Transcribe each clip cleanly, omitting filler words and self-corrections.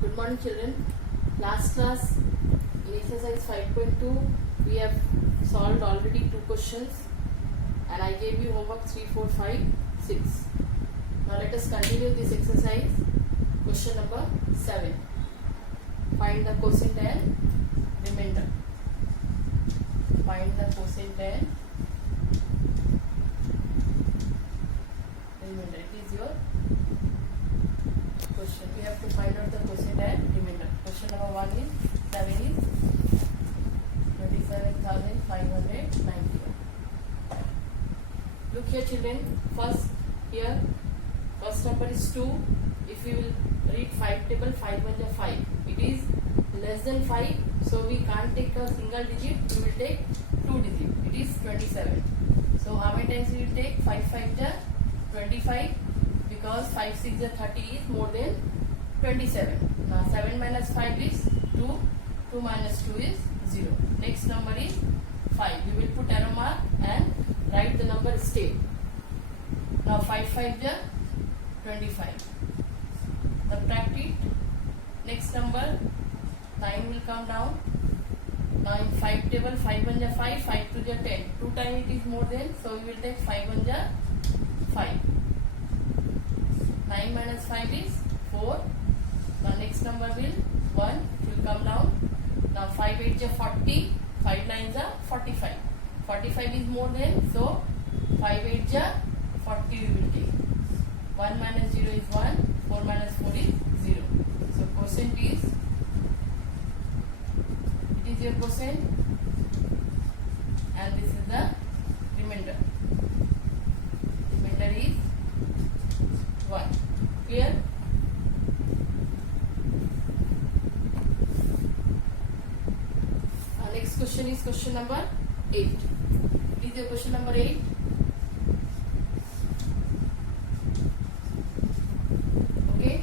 Good morning, children. Last class in exercise 5.2 we have solved already 2 questions and I gave you homework 3, 4, 5, 6. Now let us continue this exercise. Question number 7. Find the quotient and remainder. Find the quotient and remainder. It is your question. We have to find out the quotient and remainder. Question number 1 is 7 is 27,591. Look here, children. First number is 2. If you will read 5 table, 5 1 is 5. It is less than 5, so we can't take a single digit. We will take 2 digit. It is 27. So how many times we will take? 5 5 is 25. Because 5 6 is 30 is more than 27. Now 7 minus 5 is 2. 2 minus 2 is 0. Next number is 5. We will put arrow mark and write the number stay. Now 5 5 is 25. Subtract it. Next number 9 will come down. Now in 5 table 5 1 is 5. 5 2 is 10. 2 times it is more than, so we will take 5 1 is 5. 9 minus 5 is 4. Now next number will 1. It will come down. Now 5 8 is 40. 5 9 is 45. 45 is more than, so 5 8 is 40 we will take. 1 minus 0 is 1. 4 minus 4 is 0. So quotient is, it is your quotient and this is the remainder. Remainder is 1. Clear? Next question is question number 8. It is your question number 8. Okay.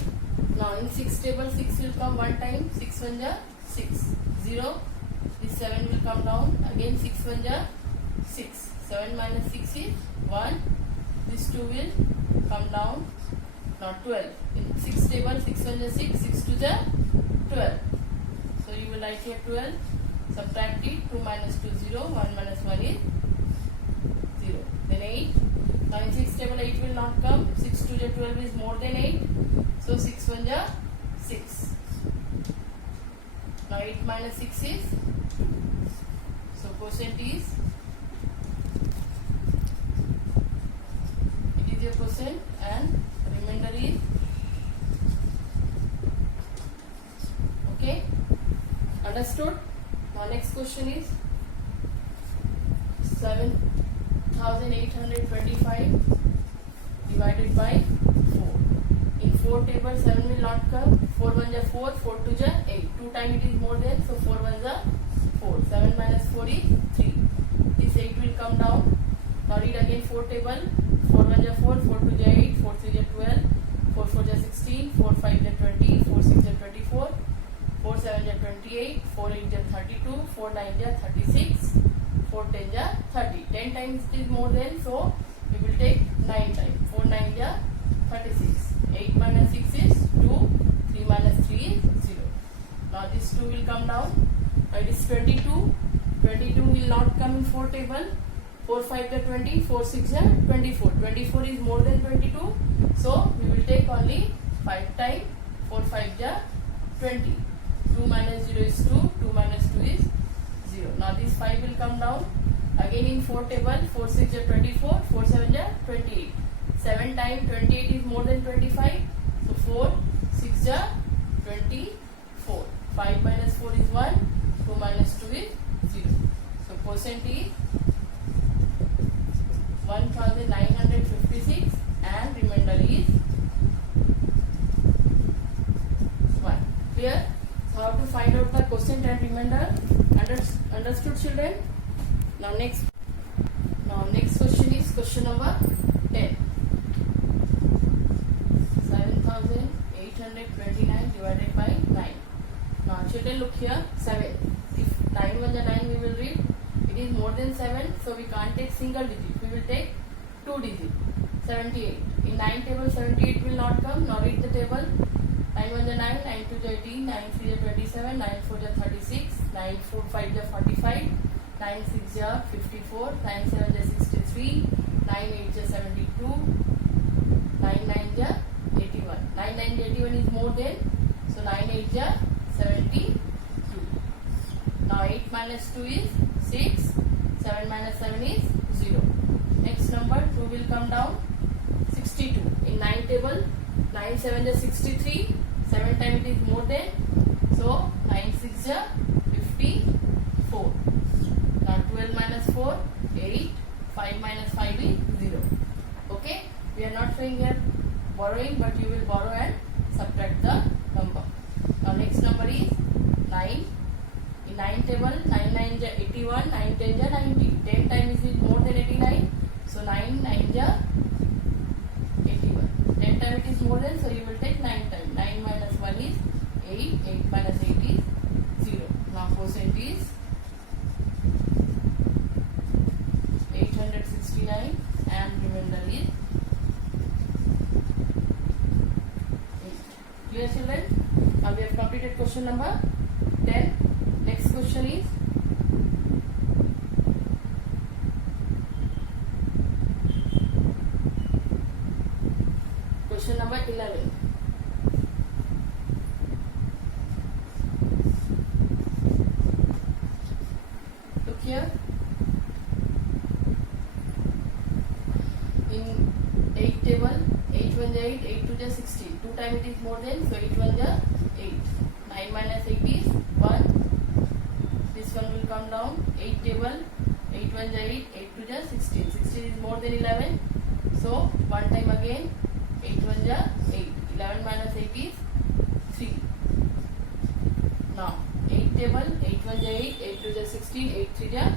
Now in 6 table 6 will come one time. 6 1 is 6. 0. This 7 will come down. Again 6 1 is 6. 7 minus 6 is 1. This 2 will come down. Now 12. In 6 table 6 1 is 6. 6 2 is 12. So you will write here 12. Subtract it. 2 minus 2 0. 1 minus 1 is 0. Then 8. Now in 6 table 8 will not come. 6 2 is 12 is more than 8. So 6 1 is 6. Now 8 minus 6 is 2. So quotient is, it is your quotient and remainder is, okay, understood? Now next question is 7,825 divided by 4. In 4 table 7 will not come. 4 1 is 4, 4 2 is 8. 2 times it is more than, so 4 1 is 4. 7 minus 4 is 3. This 8 will come down. Now read again 4 table. 4 1 is 4, 4 2 is 8, 4 3 is 12, 4 4 is 16, 4 5 is 20, 4 6 is 24, 4 7 is 28, 4 8 is 32, 4 9 is 36, 4 10 is 30. 10 times it is more than, so we will take 9 times. 4 9 is 36. 8 minus 6 is 2, 3 minus 3 is 0. Now this 2 will come down. Now it is 22. 22 will not come in 4 table. 4 5 is 20, 4 6 is 24. 24 is more than 22. So we will take only 5 times. 4 5 is 20. 2 minus 0 is 2. 2 minus 2 is 0. Now this 5 will come down. Again in 4 table. 4 6 is 24. 4 7 is 28. 7 times 28 is more than 25. So 4 6 is 24. 5 minus 4 is 1. 2 minus 2 is 0. So quotient is 1,956 and remainder is 1. Clear? So how to find out the quotient and remainder? Understood, children? Now next question is question number 10. 7,829 divided by 9. Now children, look here. 7. If 9 1 is 9 we will read. It is more than 7, so we can't take single digit. We will take 2 digit. 78. In 9 table 78 will not come. Now read the table. 9 1 1 is 9, 9 2 is 18, 9 3 is 27, 9 4 is 36, 9 4 5 is 45, 9 6 is 54, 9 7 is 63, 9 8 is 72, 9 9 is 81. 9 9 is 81 is more than, so 9 8 is 72. Now 8 minus 2 is 6, 7 minus 7 is 0. Next number 2 will come down, 62. In 9 table, 9 7 is 63, 7 times it is more than, so 9 6 is 54. Now 12 minus 4, 8, 5 minus 5 is 0. Okay, we are not showing here borrowing, but you will borrow and subtract the number. Now next number is 9. In 9 table, 9 9 is 81, 9 10 is 90. 10 times is more than 89, so 9 9 is 81. 10 times it is more than, so you will take 9 times. 9 minus 1 is 8, 8 minus 8 is 0. Now quotient is 869 and remainder is 8. Clear children? Now we have completed question number 10. Next question is question number 11. Look here. In 8 table, 8 1 is 8, 8 2 is 16. 2 times it is more than, so 8 1 is 8. 9 minus 8 is 1. This one will come down. 8 table, 8 1 is 8, 8 2 is 16. 16 is more than 11. So 1 time again, 8 1 is 8. 11 minus 8 is 3. Now 8 table, 8 1 is 8, 8 2 is 16, 8 3 is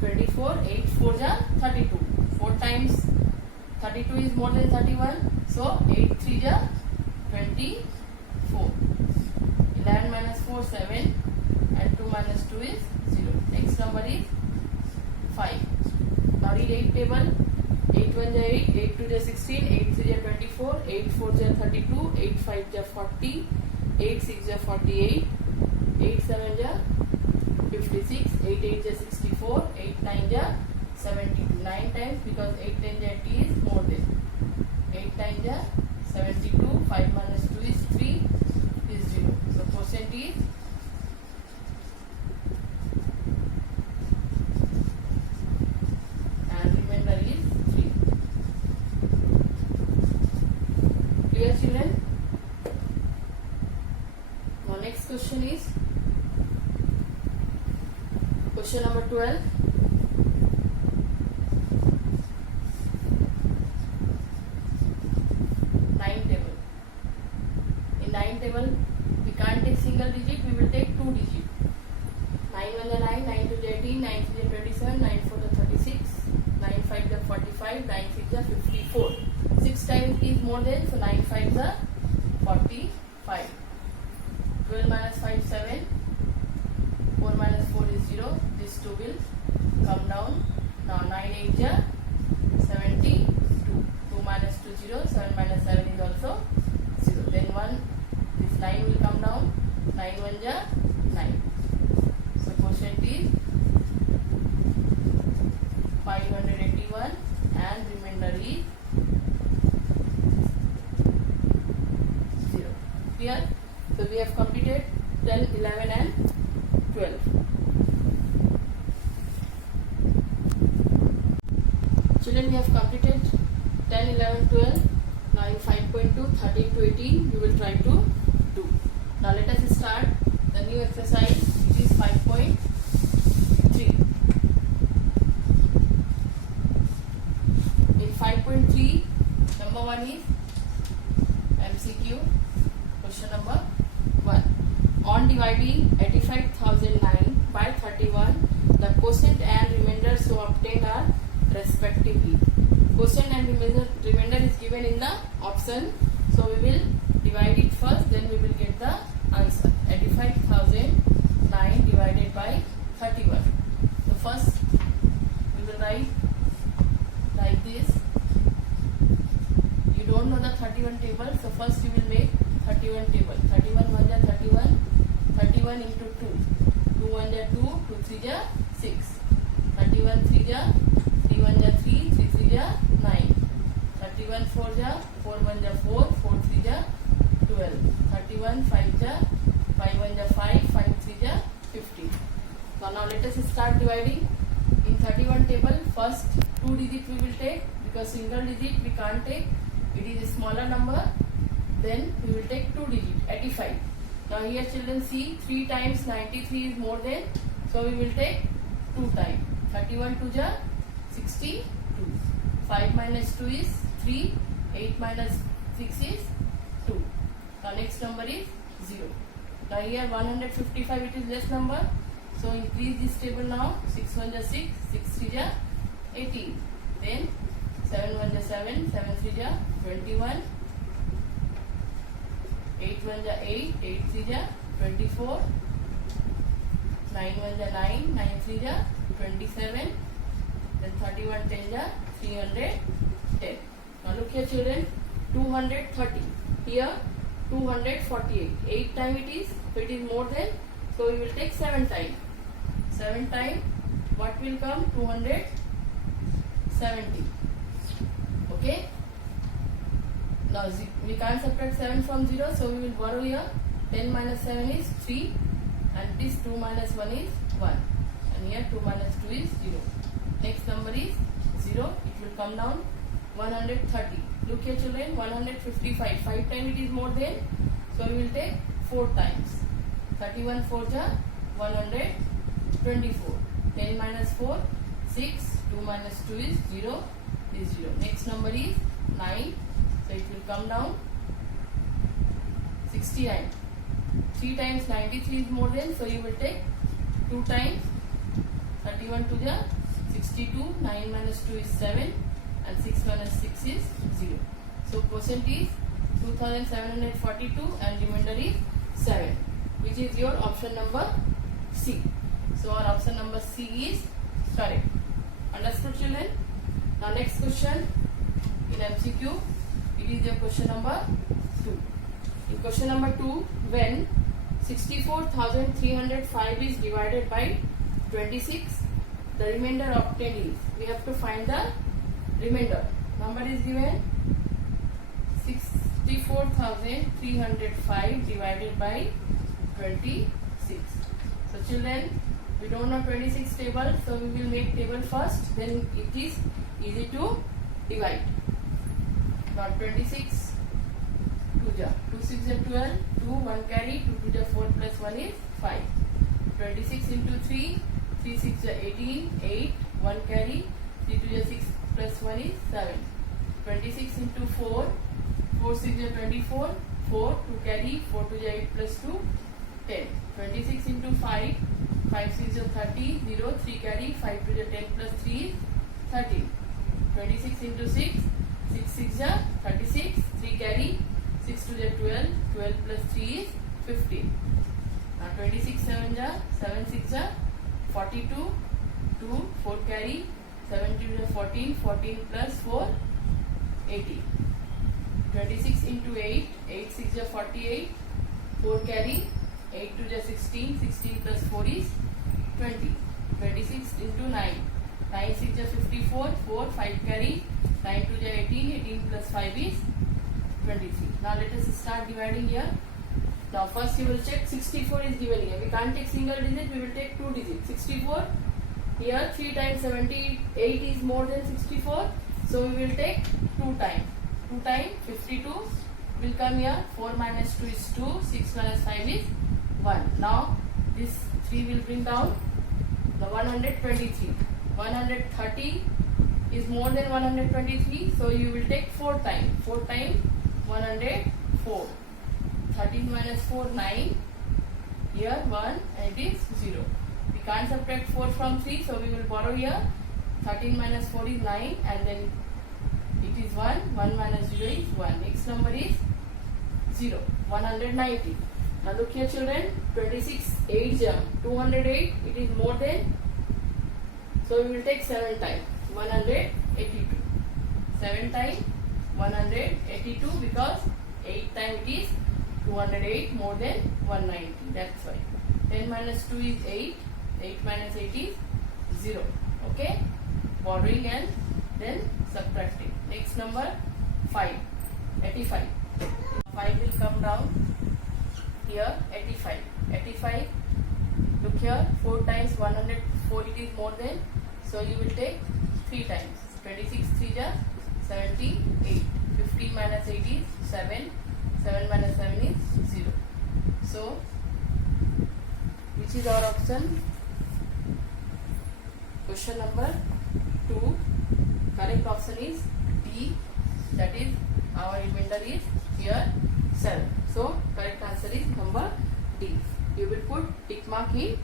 24, 8 4 is 32. 4 times 32 is more than 31. So 8 3 is 24. 11 minus 4 7 and 2 minus 2 is 0. Next number is 5. Now read 8 table. 8 1 is 8, 8 2 is 16, 8 3 is 24, 8 4 is 32, 8 5 is 40, 8 6 is 48, 8 7 is 56, 8 8 is 64, 8 9 is 72. 9 times, because 8 10 is 80 is more than. 8 times is 72, 5 minus 2 is 3 is 0. So quotient is and remainder is 3. Clear children? Now next question is question number 12. Table, we can't take single digit, we will take 2 digit. 9 1 is 9, 9 2 is 18, 9 3 is 27, 9 4 is 36, 9 5 is 45, 9 6 is 54. 6 times is more than, so 9 5 is 45. 12 minus 5 7, 4 minus 4 is 0. This 2 will come down. Now 9 8 is 72. 2 minus 2 0, 7 minus 7 is also 0. Then 1. 9 will come down. 9 1 is 9. So quotient is 581 and remainder is 0. Clear? So we have completed 10, 11 and 12. Children, we have completed 10, 11, 12. Now in 5.2, 13 to 18, you will try to do. Now let us start the new exercise. It is 5.3. In 5.3, number 1 is MCQ. Question number 1. On dividing 85,009 by 31, the quotient and remainder so obtained are respectively. Quotient and remainder is given in the option. So we will divide it first, then we will get the answer. 85,009 divided by 31. So first we will write like this. You don't know the 31 table, so first you will make 31 table. 31 1 ja 31. 31 into 2. 2 1 ja 2. 2 3 ja 6. 31 3 ja 3 1 ja 3. 3 3 ja 9. 31 4 ja 4 1 ja 4. 4 3 ja 12. 31 5 ja 5 1 ja 5. 5 3 ja 15. Now let us start dividing. In 31 table, first 2 digit we will take because single digit we can't take. It is a smaller number. Then we will take 2 digit 85. Now here children see 3 times 93 is more than, so we will take 2 times. 31 2 ja 62. 5 minus 2 is 3. 8 minus 6 is 2. Now next number is 0. Now here 155 it is less number. So increase this table now. 6 1 ja 6, 6 3 ja 18. Then 7 1 ja 7, 7 3 ja 21. 8 1 ja 8, 8 3 ja 24. 9 1 ja 9, 9 3 ja 27. Then 31 10 ja 310. Now look here children, 230. Here 248. 8 times it is, so it is more than, so we will take 7 times. 7 times, what will come? 270. Okay? Now we can't subtract 7 from 0, so we will borrow here. 10 minus 7 is 3, and this 2 minus 1 is 1. And here 2 minus 2 is 0. Next number is 0, it will come down. 130. Look here children, 155. 5 times it is more than, so we will take 4 times. 31 4 ja 124. 10 minus 4, 6. 2 minus 2 is 0. Is 0. Next number is 9. So it will come down. 69. 3 times 93 is more than, so you will take 2 times. 31 2 ja 62. 9 minus 2 is 7. And 6 minus 6 is 0. So quotient is 2742 and remainder is 7. Which is your option number C. So our option number C is correct. Understood children? Now next question in MCQ, it is your question number 2. In question number 2, when 64,305 is divided by 26, the remainder obtained is, we have to find the remainder. Number is given 64,305 divided by 26. So children, we don't know 26 table, so we will make table first, then it is easy to divide. Now 26 2 ja 2 6 ja 12, 2 1 carry, 2 2 ja 4 plus 1 is 5. 26 into 3, 3 6 ja 18, 8 1 carry, 3 2 ja 6 plus 1 is 7. 26 into 4, 4 6 ja 24, 4 2 carry, 4 2 ja 8 plus 2 10. 26 into 5, 5 6 ja 30, 0 3 carry, 5 2 ja 10 plus 3 is 13. 26 into 6, 6 6 ja 36, 3 carry, 6 2 ja 12, 12 plus 3 is 15. Now 26 7 ja 7 6 ja 42, 2 4 carry, 7 2 ja 14, 14 plus 4 80. 26 into 8, 8 6 ja 48, 4 carry, 8 2 ja 16, 16 plus 4 is 20. 26 into 9, 9 6 ja 54, 4 5 carry, 9 2 ja 18, 18 plus 5 is 23. Now let us start dividing here. Now first you will check 64 is given here. We can't take single digit, we will take 2 digits. 64, here 3 times 78 is more than 64, so we will take 2 times. 2 times 52 will come here. 4 minus 2 is 2, 6 minus 5 is 1. Now this 3 will bring down the 123. 130 is more than 123, so you will take 4 times. 4 times 104. 13 minus 4 9. Here 1 and it is 0. We can't subtract 4 from 3, so we will borrow here. 13 minus 4 is 9 and then it is 1. 1 minus 0 is 1. Next number is 0. 190. Now look here children, 26 8 ja 208, it is more than, so we will take 7 times. 182. 7 times 182 because 8 times it is 208 more than 190. That's why 10 minus 2 is 8. 8 minus 8 is 0. Okay, borrowing and then subtracting. Next number 5. 85. 5 will come down here. 85. 85. Look here. 4 times 104. It is more than. So you will take 3 times. 26 3 ja 78. 15 minus 8 is 7. 7 minus 7 is 0. So which is our option? Question number 2. Correct option is D. That is our remainder is here 7. So correct answer is number D. You will put tick mark in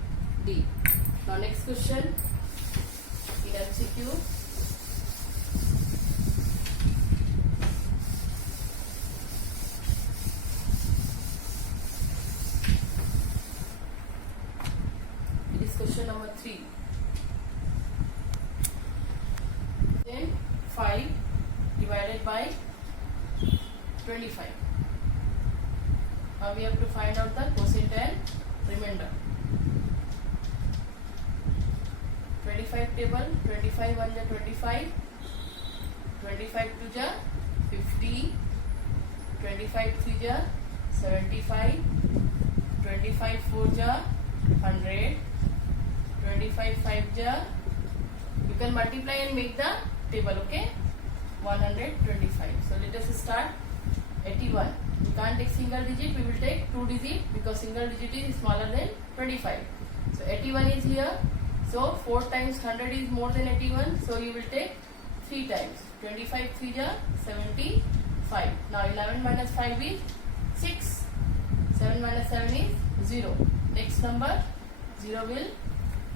D. Now next question in MCQ. It is question number 3. Then 5 divided by 25. Now we have to find out the quotient and remainder. 25 table. 25 1 ja 25. 25 2 ja 50. 25 3 ja 75. 25 4 ja 100. 25 5 ja. You can multiply and make the table. Okay, 125. So let us start. 81. We can't take single digit. We will take 2 digit because single digit is smaller than 25. So 81 is here. So 4 times 100 is more than 81. So you will take 3 times. 25 3 ja 75. Now 11 minus 5 is 6. 7 minus 7 is 0. Next number 0 will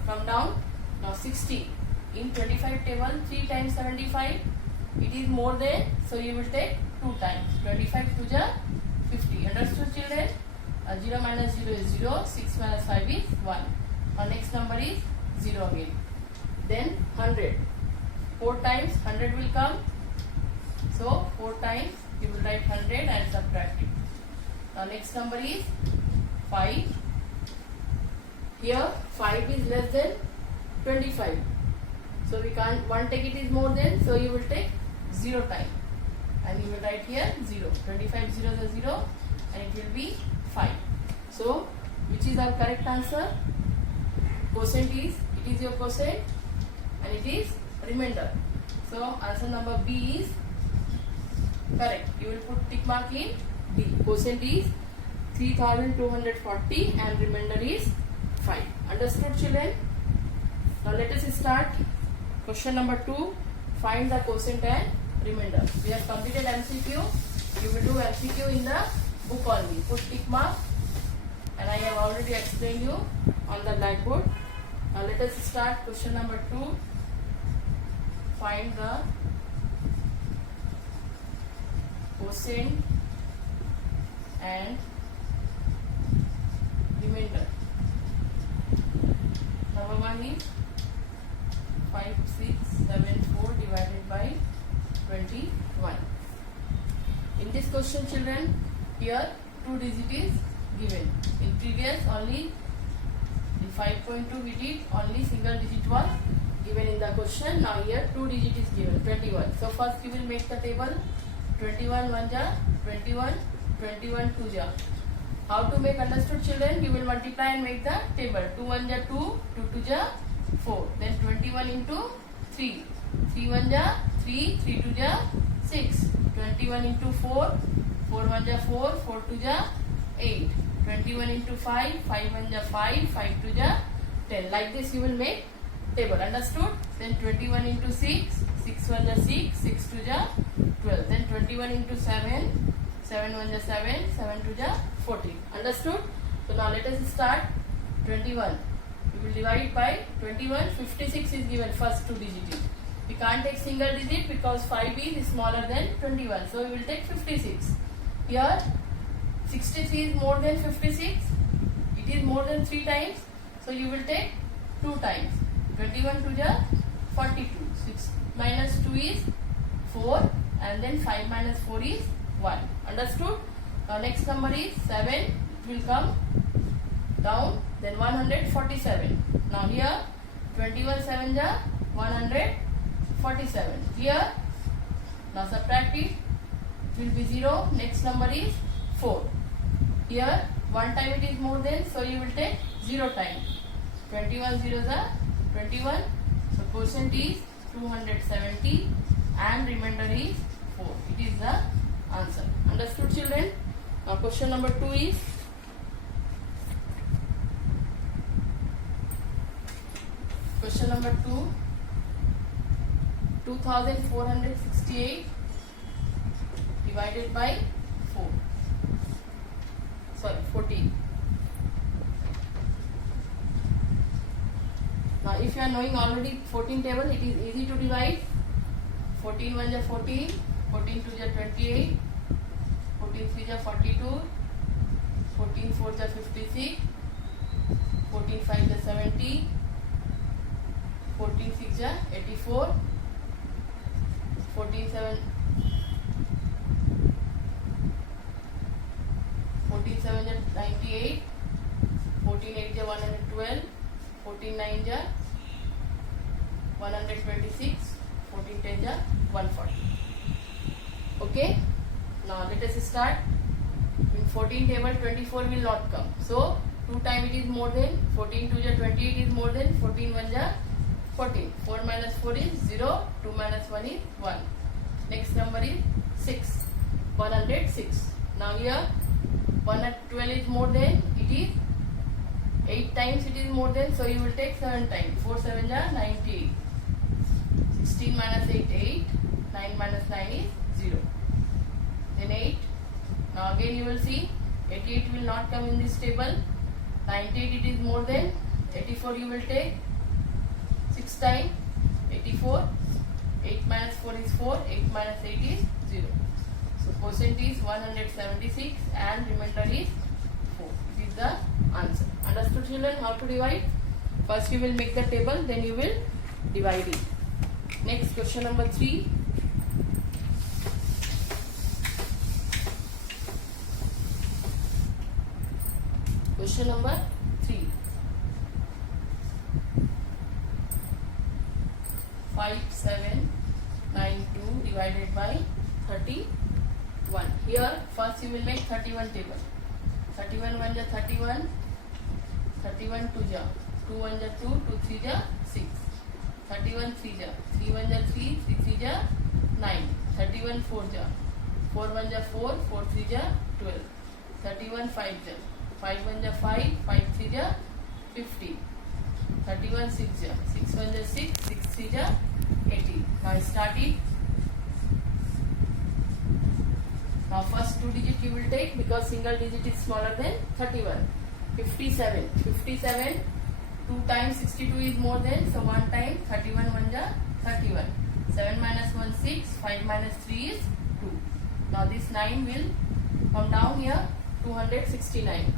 come down. Now 60. In 25 table 3 times 75. It is more than. So you will take 2 times. 25 2 ja 50. Understood children? 0 minus 0 is 0. 6 minus 5 is 1. Our next number is 0 again. Then 100. 4 times 100 will come. So 4 times you will write 100 and subtract it. Now next number is 5. Here 5 is less than 25. So we can't, one take it is more than. So you will take 0 time. And you will write here 0. 25 0 is 0 and it will be 5. So which is our correct answer? Quotient is, it is your quotient and it is remainder. So answer number B is correct. You will put tick mark in D. Quotient is 3240 and remainder is 5. Understood children? Now let us start. Question number 2. Find the quotient and remainder. We have completed MCQ. You will do MCQ in the book only. Put tick mark and I have already explained you on the blackboard. Now let us start question number 2. Find the quotient and remainder. Number 1 is 5674 divided by 21. In this question children, here 2 digit is given. In previous only in 5.2 we did only single digit was given in the question. Now here 2 digit is given 21. So first you will make the table. 21 1 ja 21. 21 2 ja. How to make? Understood children? You will multiply and make the table. 2 1 ja 2. 2 2 ja 4. Then 21 into 3. 3 1 ja 3. 3 2 ja 6. 21 into 4. 4 1 ja 4. 4 2 ja 8. 21 into 5. 5 1 ja 5. 5 2 ja 10. Like this you will make table. Understood? Then 21 into 6. 6 1 ja 6. 6 2 ja 12. Then 21 into 7. 7 1 ja 7. 7 2 ja 14. Understood? So now let us start. 21. We will divide by 21. 56 is given first 2 digit. We can't take single digit because 5 is smaller than 21. So we will take 56. Here 63 is more than 56. It is more than 3 times. So you will take 2 times. 21 2 ja 42. 6 minus 2 is 4 and then 5 minus 4 is 1. Understood? Now next number is 7. It will come down. Then 147. Now here 21 7 ja 147. Here now subtract it. It will be 0. Next number is 4. Here one time it is more than, so you will take 0 time. 21 zeros are 21. So quotient is 270 and remainder is 4. It is the answer. Understood, children? Now question number 2 is question number 2. 2468 divided by 4. Sorry, 14. Now if you are knowing already 14 table, it is easy to divide. 14 1 ja 14, 14 2 ja 28, 14 3 ja 42, 14 4 ja 56, 14 5 ja 70, 14 6 ja 84, 14 7 ja 98, 14 8 ja 112, 14 9 ja 126, 14 10 ja 140. Okay, now let us start. In 14 table 24 will not come, so 2 time it is more than, 14 2 ja 28 is more than, 14 1 ja 14, 4 minus 4 is 0, 2 minus 1 is 1. Next number is 6, 106. Now here 112 is more than, it is 8 times it is more than, so you will take 7 times. 4 7 ja 98. 16 minus 8 8, 9 minus 9 is 0. Then 8. Now again you will see 88 will not come in this table. 98 it is more than, 84 you will take 6 times. 84. 8 minus 4 is 4, 8 minus 8 is 0. So quotient is 176 and remainder is 4. This is the answer. Understood, children, how to divide? First you will make the table, then you will divide it. Next, question number 3. Question number 3. 5792 divided by 31. Here first you will make 31 table. 31 1 ja 31, 31 2 ja 2 1 ja 2, 2 3 ja 6, 31 3 ja 3 1 ja 3, 3 3 ja 9, 31 4 ja 4 1 ja 4, 4 3 ja 12, 31 5 ja 5 1 ja 5, 5 3 ja 50, 31 6 ja 6 1 ja 6, 6 3 ja 18. Now start it. Now first 2 digit you will take because single digit is smaller than 31. 57. 57. 2 times 62 is more than, so 1 time 31 1 ja 31. 7 minus 1 6. 5 minus 3 is 2. Now this 9 will come down here. 269.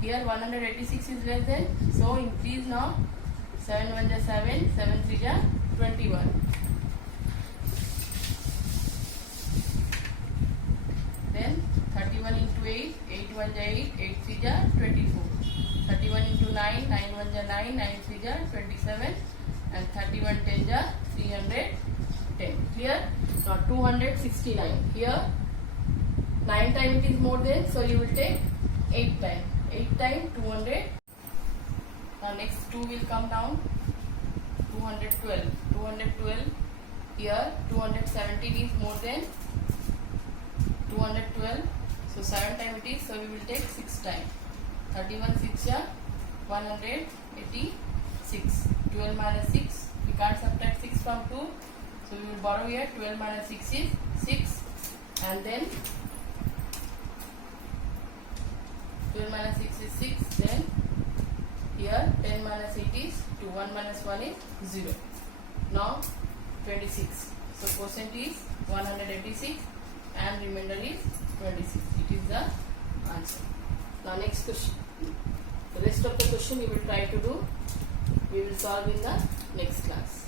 Here 186 is less than, so increase now. 7 1 ja 7. 7 3 ja 21. Then 31 into 8, 8 1 ja 8, 8 3 ja 24. 31 into 9, 9 1 ja 9, 9 3 ja 27, and 31 10 ja 310. Clear? Now 269. Here 9 time it is more than, so you will take 8 time. 8 time 200. Now next 2 will come down. 212. 212. Here 217 is more than 212. So 7 time it is, so we will take 6 time. 31 6 ja 186. 12 minus 6. We can't subtract 6 from 2. So we will borrow here. 12 minus 6 is 6. And then 12 minus 6 is 6. Then here 10 minus 8 is 2. 1 minus 1 is 0. Now 26. So quotient is 186 and remainder is 26. It is the answer. Now next question. The rest of the question we will try to do. We will solve in the next class.